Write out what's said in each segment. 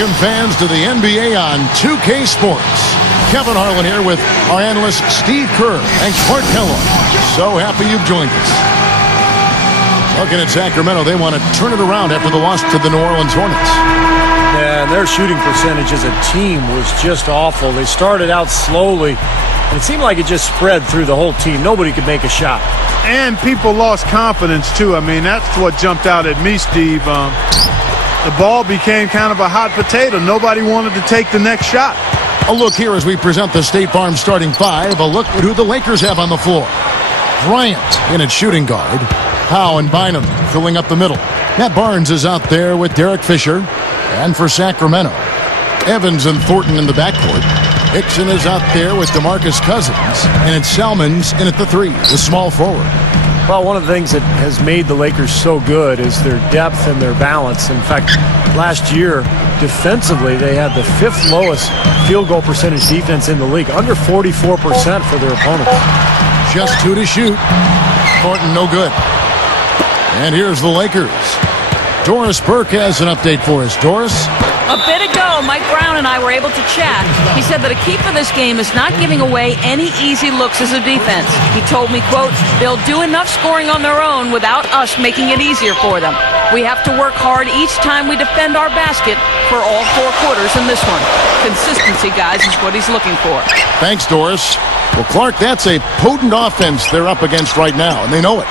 Welcome, fans, to the NBA on 2K Sports. Kevin Harlan here with our analysts Steve Kerr and Clark Kellogg. So happy you've joined us. Looking at Sacramento, they want to turn it around after the loss to the New Orleans Hornets. Yeah, and their shooting percentage as a team was just awful. They started out slowly, and it seemed like it just spread through the whole team. Nobody could make a shot. And people lost confidence, too. I mean, that's what jumped out at me, Steve. The ball became kind of a hot potato. Nobody wanted to take the next shot. A look here as we present the State Farm starting five. A look at who the Lakers have on the floor. Bryant in at shooting guard. Howe and Bynum filling up the middle. Matt Barnes is out there with Derek Fisher. And for Sacramento, Evans and Thornton in the backcourt. Hickson is out there with DeMarcus Cousins. And it's Salmons in at the three, the small forward. Well, one of the things that has made the Lakers so good is their depth and their balance. In fact, last year, defensively, they had the fifth lowest field goal percentage defense in the league, under 44% for their opponents. Just two to shoot. Thornton no good. And here's the Lakers. Doris Burke has an update for us. Doris? A bit ago, Mike Brown and I were able to chat. He said that a key for this game is not giving away any easy looks as a defense. He told me, quote, they'll do enough scoring on their own without us making it easier for them. We have to work hard each time we defend our basket for all four quarters in this one. Consistency, guys, is what he's looking for. Thanks, Doris. Well, Clark, that's a potent offense they're up against right now, and they know it.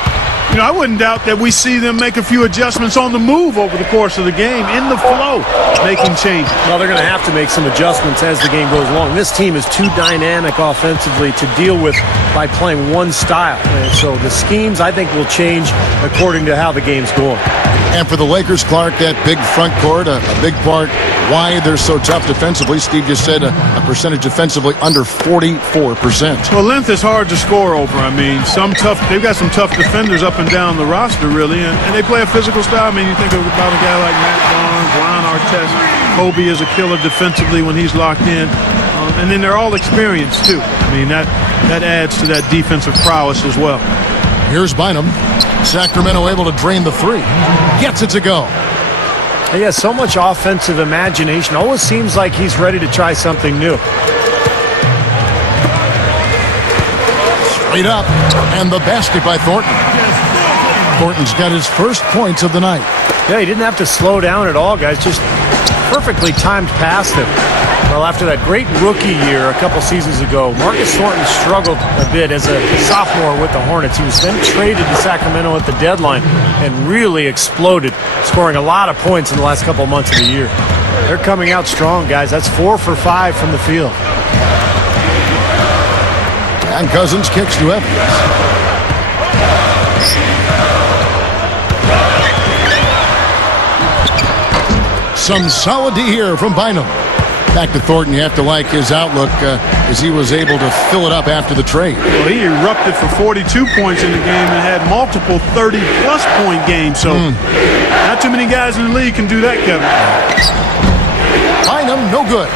You know, I wouldn't doubt that we see them make a few adjustments on the move over the course of the game, in the flow, making changes. Well, they're going to have to make some adjustments as the game goes along. This team is too dynamic offensively to deal with by playing one style. And so the schemes, I think, will change according to how the game's going. And for the Lakers, Clark, that big front court, a big part why they're so tough defensively. Steve just said a percentage defensively under 44%. Well, length is hard to score over. I mean, they've got some tough defenders up and down the roster, really, and they play a physical style. I mean, you think about a guy like Matt Barnes, Ron Artest. Kobe is a killer defensively when he's locked in. And then they're all experienced, too. I mean, that adds to that defensive prowess as well. Here's Bynum. Sacramento able to drain the three. Gets it to go. He has so much offensive imagination. Always seems like he's ready to try something new. Straight up. And the basket by Thornton. Thornton's got his first points of the night. Yeah, he didn't have to slow down at all, guys. Just perfectly timed past him. Well, after that great rookie year a couple seasons ago, Marcus Thornton struggled a bit as a sophomore with the Hornets. He was then traded to Sacramento at the deadline and really exploded, scoring a lot of points in the last couple months of the year. They're coming out strong, guys. That's 4 for 5 from the field. And Cousins kicks to Evans. Some solid D here from Bynum. Back to Thornton. You have to like his outlook as he was able to fill it up after the trade. Well, he erupted for 42 points in the game and had multiple 30-plus point games. So not too many guys in the league can do that, Kevin. Bynum, no good.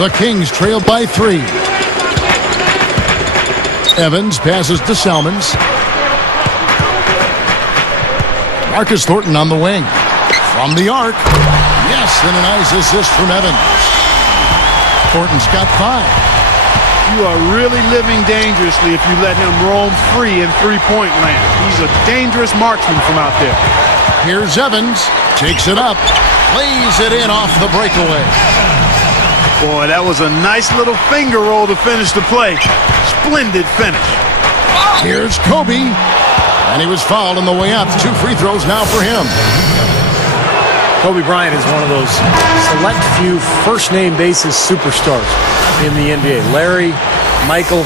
The Kings trailed by 3. Evans passes to Salmons. Marcus Thornton on the wing. From the arc. Yes, and a nice assist from Evans. Thornton's got 5. You are really living dangerously if you let him roam free in three-point land. He's a dangerous marksman from out there. Here's Evans. Takes it up. Lays it in off the breakaway. Boy, that was a nice little finger roll to finish the play. Splendid finish. Here's Kobe. And he was fouled on the way up. 2 free throws now for him. Kobe Bryant is one of those select few first-name basis superstars in the NBA. Larry, Michael,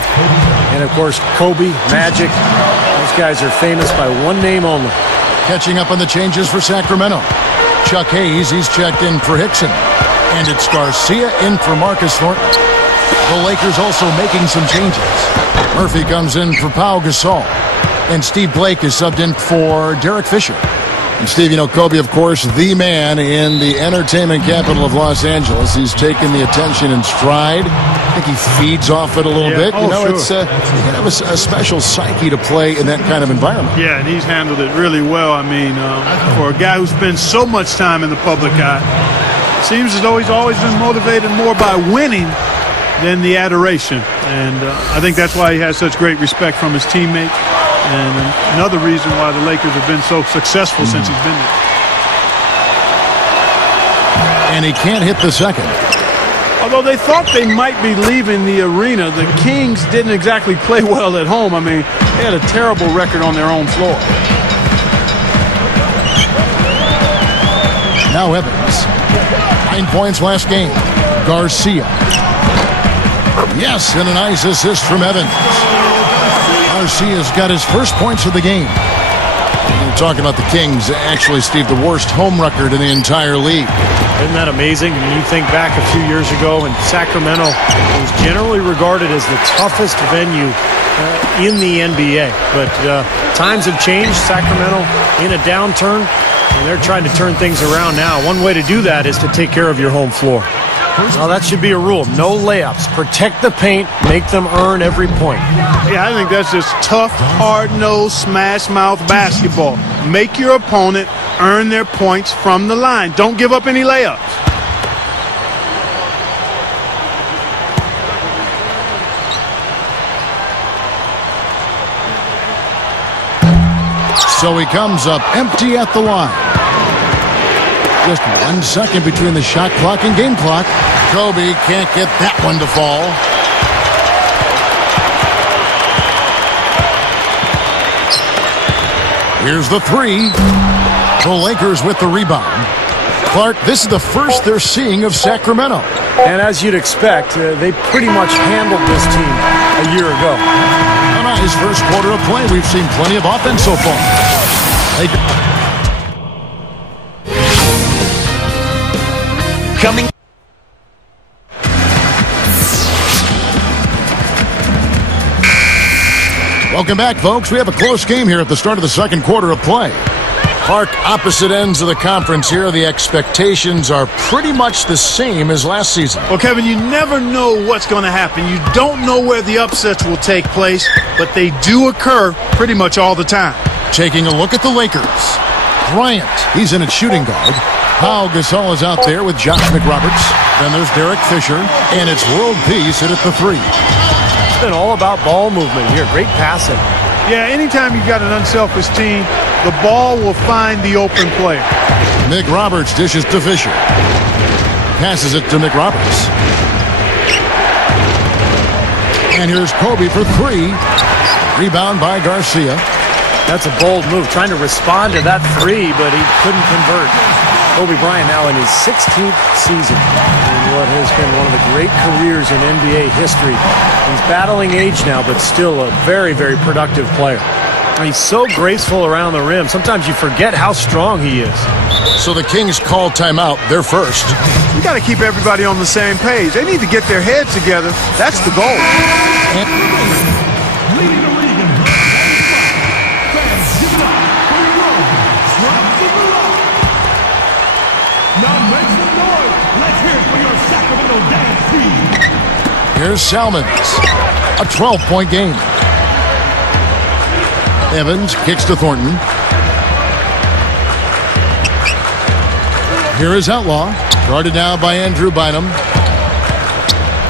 and, of course, Kobe, Magic. Those guys are famous by one name only. Catching up on the changes for Sacramento. Chuck Hayes, he's checked in for Hickson. And it's Garcia in for Marcus Thornton. The Lakers also making some changes. Murphy comes in for Pau Gasol. And Steve Blake is subbed in for Derek Fisher. And Steve, you know, Kobe, of course, the man in the entertainment capital of Los Angeles. He's taken the attention in stride. I think he feeds off it a little bit. You know, sure. It's you can have a special psyche to play in that kind of environment. Yeah, and he's handled it really well. I mean, for a guy who spends so much time in the public eye, It seems as though he's always been motivated more by winning than the adoration. And I think that's why he has such great respect from his teammates. And another reason why the Lakers have been so successful since he's been there. And he can't hit the second. Although they thought they might be leaving the arena, the Kings didn't exactly play well at home. I mean, they had a terrible record on their own floor. Now Evans. 9 points last game. Garcia. Yes, and a nice assist from Evans. Garcia's got his first points of the game. We're talking about the Kings. Actually, Steve, the worst home record in the entire league. Isn't that amazing? When you think back a few years ago, and Sacramento was generally regarded as the toughest venue in the NBA. But times have changed. Sacramento in a downturn, and they're trying to turn things around now. One way to do that is to take care of your home floor. Well, that should be a rule. No layups. Protect the paint. Make them earn every point. Yeah, I think that's just tough, hard-nosed, smash-mouth basketball. Make your opponent earn their points from the line. Don't give up any layups. So he comes up empty at the line. Just 1 second between the shot clock and game clock. Kobe can't get that one to fall. Here's the three. The Lakers with the rebound. Clark, this is the first they're seeing of Sacramento. And as you'd expect, they pretty much handled this team a year ago. On his first quarter of play, we've seen plenty of offense so far. Coming. Welcome back, folks. We have a close game here at the start of the second quarter of play. Clark, opposite ends of the conference here. The expectations are pretty much the same as last season. Well, Kevin, you never know what's going to happen. You don't know where the upsets will take place, but they do occur pretty much all the time. Taking a look at the Lakers. Bryant, he's in at shooting guard. Pau Gasol is out there with Josh McRoberts. Then there's Derek Fisher, and it's World Peace hit at the three. It's been all about ball movement here. Great passing. Yeah, anytime you've got an unselfish team, the ball will find the open player. McRoberts dishes to Fisher. Passes it to McRoberts. And here's Kobe for three. Rebound by Garcia. That's a bold move, trying to respond to that three, but he couldn't convert. Kobe Bryant now in his 16th season in what has been one of the great careers in NBA history. He's battling age now, but still a very, very productive player. He's so graceful around the rim. Sometimes you forget how strong he is. So the Kings call timeout. They're first. You got to keep everybody on the same page. They need to get their heads together. That's the goal. Here's Salmons. A 12-point game. Evans kicks to Thornton. Here is Outlaw. Guarded now by Andrew Bynum.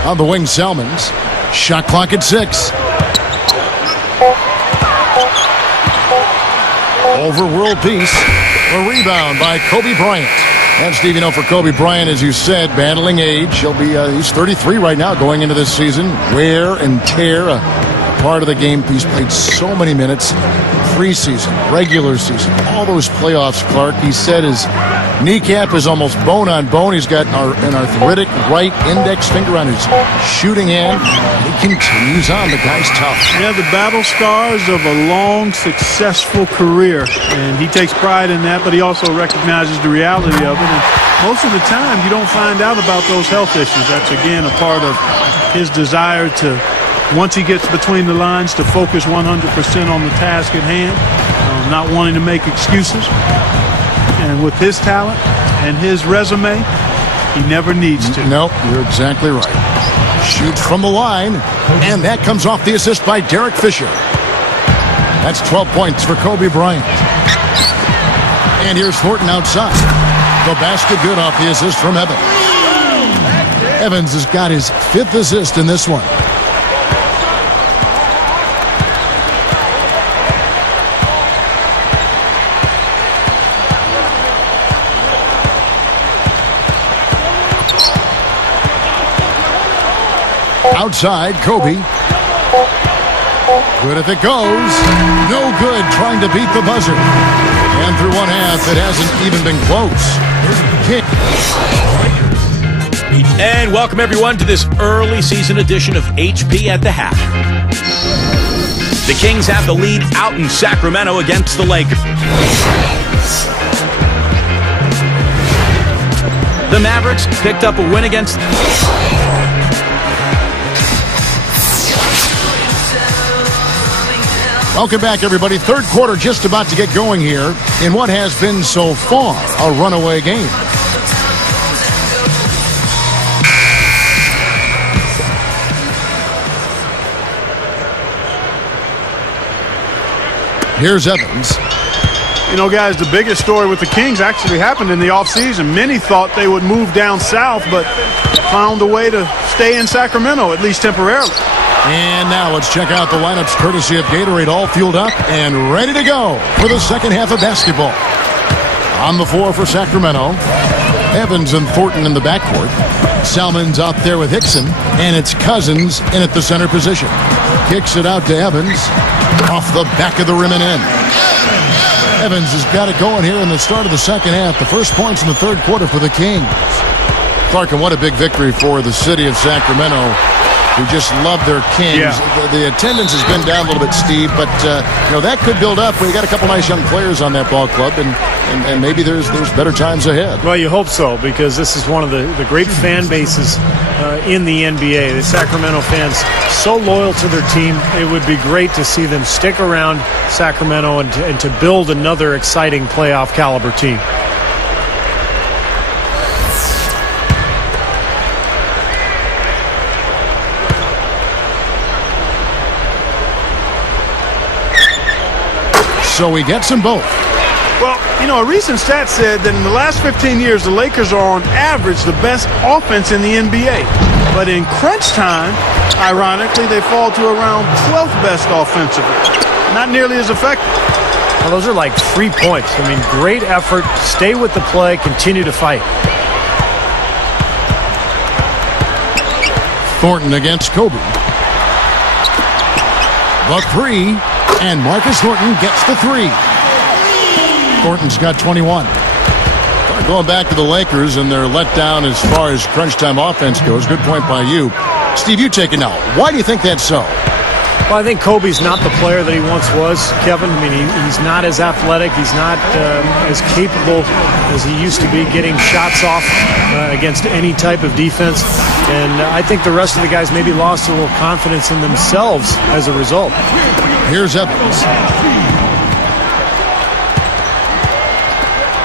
On the wing, Salmons. Shot clock at 6. Over World Peace. A rebound by Kobe Bryant. And Steve, you know, for Kobe Bryant, as you said, battling age, he's 33 right now going into this season. Wear and tear, a part of the game. He's played so many minutes, preseason, regular season, all those playoffs, Clark. He said his kneecap is almost bone on bone. He's got an arthritic right index finger on his shooting hand. He continues on. The guy's tough. Yeah, the battle scars of a long, successful career. And he takes pride in that, but he also recognizes the reality of it. And most of the time, you don't find out about those health issues. That's, again, a part of his desire to, once he gets between the lines, to focus 100% on the task at hand, not wanting to make excuses. And with his talent and his resume, he never needs to. Nope, you're exactly right. Shoots from the line, and that comes off the assist by Derek Fisher. That's 12 points for Kobe Bryant. And here's Thornton outside. The basket good off the assist from Evans. Evans has got his 5th assist in this one. Outside, Kobe. Good if it goes. No good trying to beat the buzzer. And through one half, it hasn't even been close. Kick. And welcome everyone to this early season edition of HP at the Half. The Kings have the lead out in Sacramento against the Lakers. The Mavericks picked up a win against... Welcome back, everybody. Third quarter just about to get going here in what has been so far a runaway game. Here's Evans. You know, guys, the biggest story with the Kings actually happened in the offseason. Many thought they would move down south, but found a way to stay in Sacramento, at least temporarily. And now let's check out the lineups courtesy of Gatorade, all fueled up and ready to go for the second half of basketball. On the floor for Sacramento, Evans and Thornton in the backcourt. Salmon's out there with Hickson, and it's Cousins in at the center position. Kicks it out to Evans, off the back of the rim and in. Evans has got it going here in the start of the second half. The first points in the third quarter for the Kings. Clark, and what a big victory for the city of Sacramento, who just love their Kings. Yeah. The attendance has been down a little bit, Steve, but you know, that could build up. We got a couple nice young players on that ball club, and maybe there's better times ahead. Well, you hope so, because this is one of the great fan bases in the NBA. The Sacramento fans, so loyal to their team. It would be great to see them stick around Sacramento and to build another exciting playoff caliber team. So he gets them both. Well, you know, a recent stat said that in the last 15 years, the Lakers are on average the best offense in the NBA. But in crunch time, ironically, they fall to around 12th best offensively. Not nearly as effective. Well, those are like 3 points. I mean, great effort. Stay with the play. Continue to fight. Thornton against Kobe. The three. And Marcus Thornton gets the three. Thornton's got 21. Going back to the Lakers and their letdown as far as crunch time offense goes. Good point by you. Steve, you take it now. Why do you think that's so? Well, I think Kobe's not the player that he once was, Kevin. I mean, he's not as athletic. He's not as capable as he used to be getting shots off against any type of defense. And I think the rest of the guys maybe lost a little confidence in themselves as a result. Here's Evans.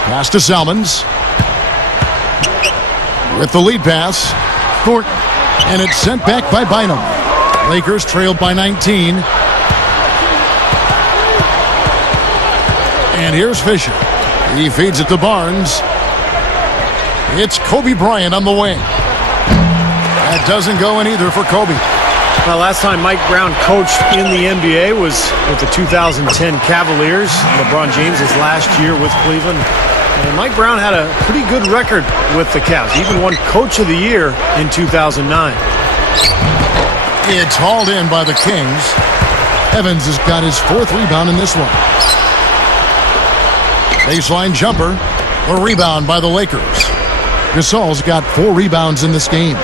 Pass to Salmons. With the lead pass, Thornton. And it's sent back by Bynum. Lakers trailed by 19. And here's Fisher. He feeds it to Barnes. It's Kobe Bryant on the wing. That doesn't go in either for Kobe. Well, last time Mike Brown coached in the NBA was with the 2010 Cavaliers. LeBron James' last year with Cleveland. And Mike Brown had a pretty good record with the Cavs. He even won Coach of the Year in 2009. It's hauled in by the Kings. Evans has got his 4th rebound in this one. Baseline jumper. A rebound by the Lakers. Gasol's got 4 rebounds in this game.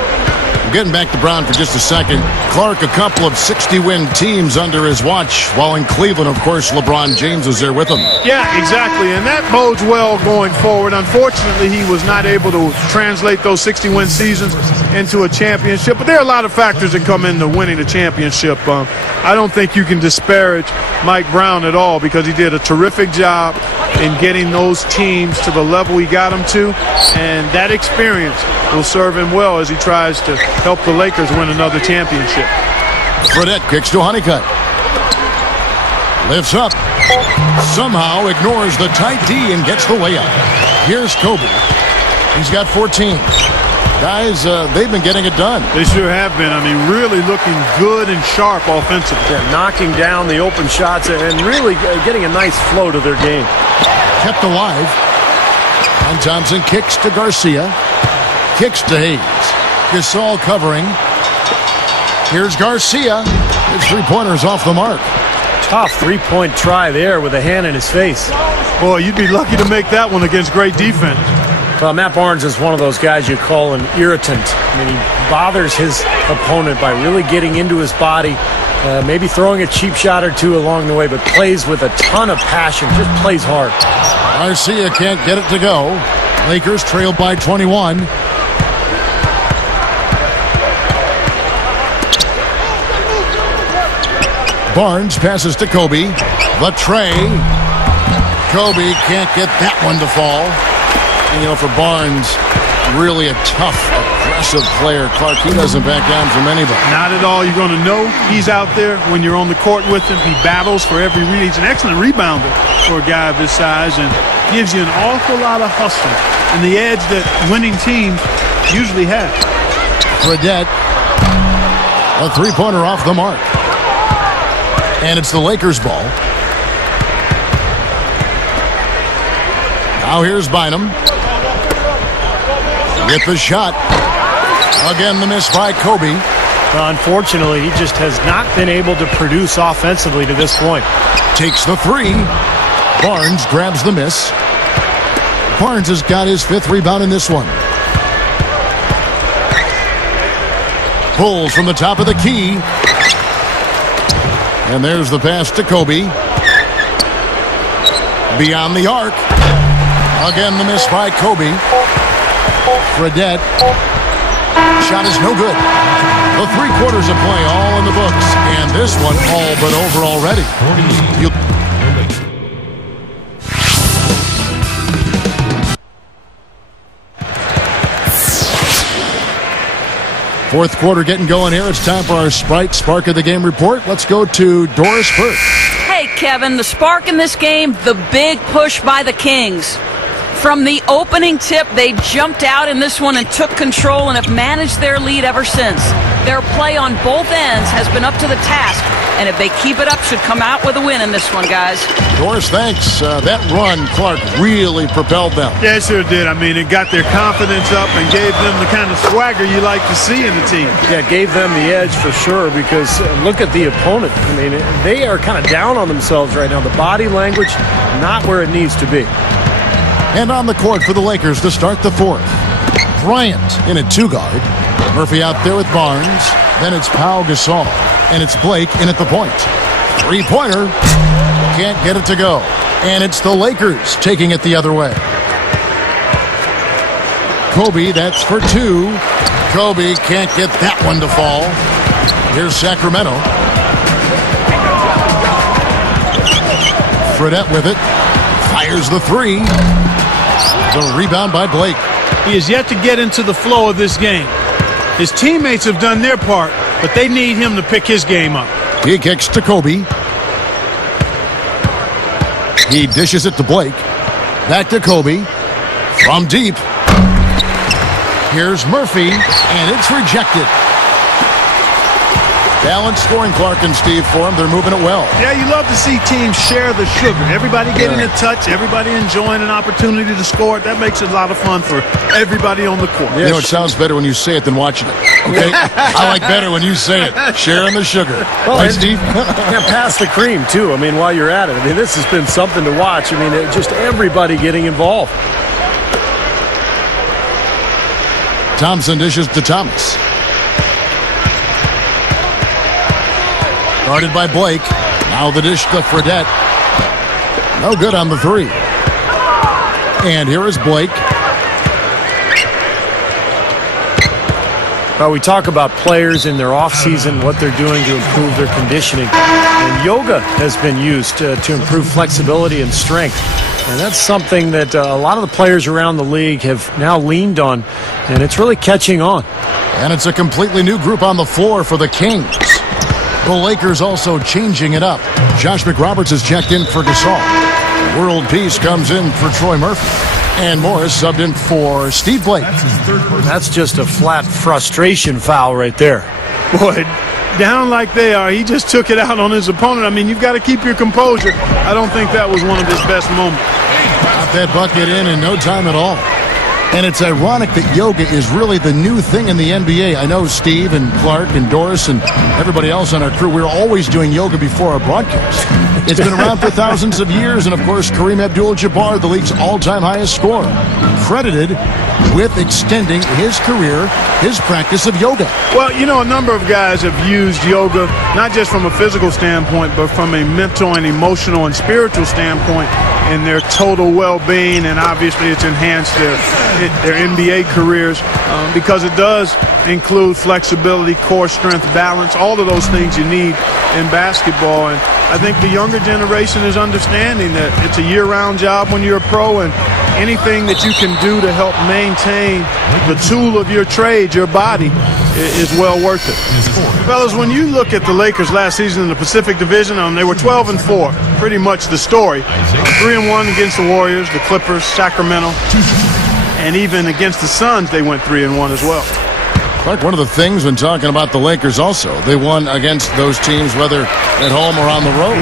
Getting back to Brown for just a second. Clark, a couple of 60-win teams under his watch, while in Cleveland, of course, LeBron James was there with him. Yeah, exactly, and that bodes well going forward. Unfortunately, he was not able to translate those 60-win seasons into a championship, but there are a lot of factors that come into winning a championship. I don't think you can disparage Mike Brown at all, because he did a terrific job in getting those teams to the level he got them to, and that experience will serve him well as he tries to help the Lakers win another championship. Fredette kicks to Honeycutt. Lifts up. Somehow ignores the tight D and gets the layup. Here's Kobe. He's got 14. Guys, they've been getting it done. They sure have been. I mean, really looking good and sharp offensively. Yeah, knocking down the open shots and really getting a nice flow to their game. Kept alive. And Thompson kicks to Garcia. Kicks to Hayes. Gasol covering. Here's Garcia. His three-pointer's off the mark. Tough three-point try there with a hand in his face. Boy, you'd be lucky to make that one against great defense. Well, Matt Barnes is one of those guys you call an irritant. I mean, he bothers his opponent by really getting into his body, maybe throwing a cheap shot or two along the way, but plays with a ton of passion, just plays hard. Garcia can't get it to go. Lakers trailed by 21. Barnes passes to Kobe. The tray. Kobe can't get that one to fall. And, for Barnes, really a tough, aggressive player. Clark, he doesn't back down from anybody. Not at all. You're going to know he's out there when you're on the court with him. He battles for every read. He's an excellent rebounder for a guy of his size and gives you an awful lot of hustle and the edge that winning teams usually have. Fredette, a three-pointer off the mark. And it's the Lakers' ball. Now here's Bynum. With the shot. Again, the miss by Kobe. Well, unfortunately, he just has not been able to produce offensively to this point. Takes the three. Barnes grabs the miss. Barnes has got his 5th rebound in this one. Pulls from the top of the key. And there's the pass to Kobe. Beyond the arc. Again, the miss by Kobe. Fredette. Shot is no good. The 3 quarters of play all in the books. And this one all but over already. Fourth quarter getting going here. It's time for our Sprite Spark of the Game report. Let's go to Doris first. Hey, Kevin, the spark in this game, the big push by the Kings. From the opening tip, they jumped out in this one and took control and have managed their lead ever since. Their play on both ends has been up to the task, and if they keep it up, should come out with a win in this one, guys. Doris, thanks. That run, Clark, really propelled them. Yeah, it sure did. I mean, it got their confidence up and gave them the kind of swagger you like to see in the team. Yeah, gave them the edge for sure because look at the opponent. I mean, they are kind of down on themselves right now. The body language, not where it needs to be. And on the court for the Lakers to start the fourth. Bryant in at 2-guard. Murphy out there with Barnes. Then it's Pau Gasol. And it's Blake in at the point. 3-pointer. Can't get it to go. And it's the Lakers taking it the other way. Kobe, that's for 2. Kobe can't get that one to fall. Here's Sacramento. Fredette with it. Fires the 3. The rebound by Blake. He is yet to get into the flow of this game. His teammates have done their part, but they need him to pick his game up. He kicks to Kobe. He dishes it to Blake. Back to Kobe. From deep. Here's Murphy, and it's rejected. Balanced scoring, Clark and Steve, for him. They're moving it well. Yeah, you love to see teams share the sugar. Everybody getting a touch, everybody enjoying an opportunity to score it. That makes it a lot of fun for everybody on the court. You know, it sounds better when you say it than watching it. Okay? I like better when you say it. Sharing the sugar. Well, right, Steve? Yeah, pass the cream, too. I mean, while you're at it. I mean, this has been something to watch. I mean, just everybody getting involved. Thompson dishes to Thomas. Guarded by Blake. Now the dish to Fredette. No good on the 3. And here is Blake. Well, we talk about players in their offseason, what they're doing to improve their conditioning. And yoga has been used to improve flexibility and strength. And that's something that a lot of the players around the league have now leaned on. And it's really catching on. And it's a completely new group on the floor for the Kings. The Lakers also changing it up. Josh McRoberts has checked in for Gasol. World Peace comes in for Troy Murphy. And Morris subbed in for Steve Blake. That's just a flat frustration foul right there. Boy, down like they are, he just took it out on his opponent. I mean, you've got to keep your composure. I don't think that was one of his best moments. Got that bucket in no time at all. And it's ironic that yoga is really the new thing in the NBA. I know Steve and Clark and Doris and everybody else on our crew, we're always doing yoga before our broadcast. It's been around for thousands of years, and of course, Kareem Abdul-Jabbar, the league's all-time highest scorer, credited with extending his career, his practice of yoga. Well, you know, a number of guys have used yoga, not just from a physical standpoint, but from a mental and emotional and spiritual standpoint in their total well-being, and obviously it's enhanced their NBA careers because it does include flexibility, core strength, balance, all of those things you need in basketball. And I think the younger generation is understanding that it's a year-round job when you're a pro, and anything that you can do to help maintain the tool of your trade, your body, is well worth it. Fellas, when you look at the Lakers last season in the Pacific Division, they were 12-4, pretty much the story. 3-1 against the Warriors, the Clippers, Sacramento, and even against the Suns, they went 3-1 as well. Clark, one of the things when talking about the Lakers also, they won against those teams, whether at home or on the road.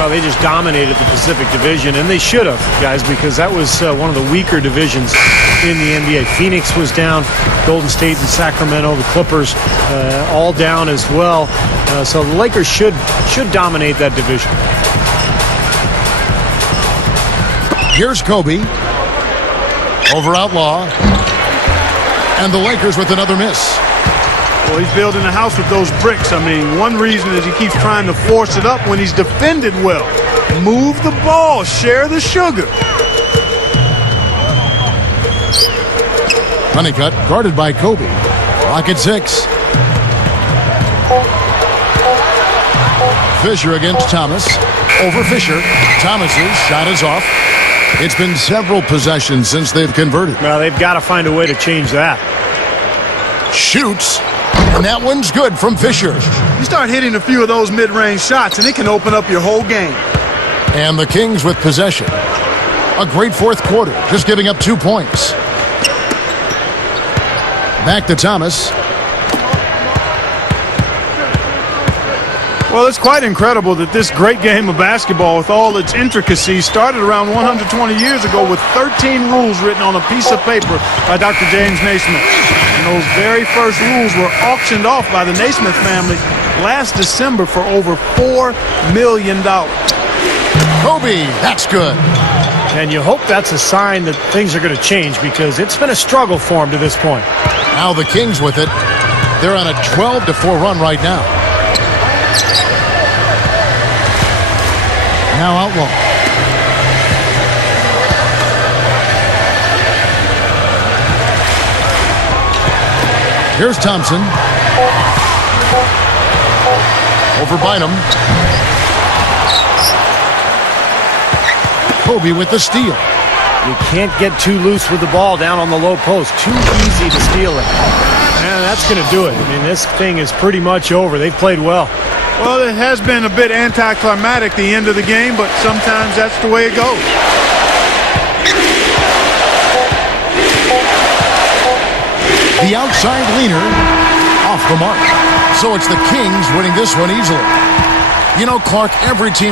Well, they just dominated the Pacific Division, and they should have, guys, because that was one of the weaker divisions in the NBA. Phoenix was down, Golden State and Sacramento, the Clippers all down as well. So the Lakers should dominate that division. Here's Kobe over Outlaw, and the Lakers with another miss. Well, he's building a house with those bricks. I mean, one reason is he keeps trying to force it up when he's defended well. Move the ball, share the sugar. Honeycutt guarded by Kobe. Clock at 6. Fisher against Thomas. Over Fisher. Thomas's shot is off. It's been several possessions since they've converted. Well, they've got to find a way to change that. Shoots. And that one's good from Fisher. You start hitting a few of those mid-range shots, and it can open up your whole game. And the Kings with possession. A great fourth quarter, just giving up 2 points. Back to Thomas. Well, it's quite incredible that this great game of basketball, with all its intricacies, started around 120 years ago with 13 rules written on a piece of paper by Dr. James Naismith. And those very first rules were auctioned off by the Naismith family last December for over $4 million. Kobe, that's good. And you hope that's a sign that things are going to change, because it's been a struggle for him to this point. Now the Kings with it. They're on a 12-4 run right now. Now Outlaw. Here's Thompson. Over Bynum. Kobe with the steal. You can't get too loose with the ball down on the low post. Too easy to steal it. And that's going to do it. I mean, this thing is pretty much over. They've played well. Well, it has been a bit anticlimactic, the end of the game, but sometimes that's the way it goes. The outside leaner off the mark. So it's the Kings winning this one easily. You know, Clark, every team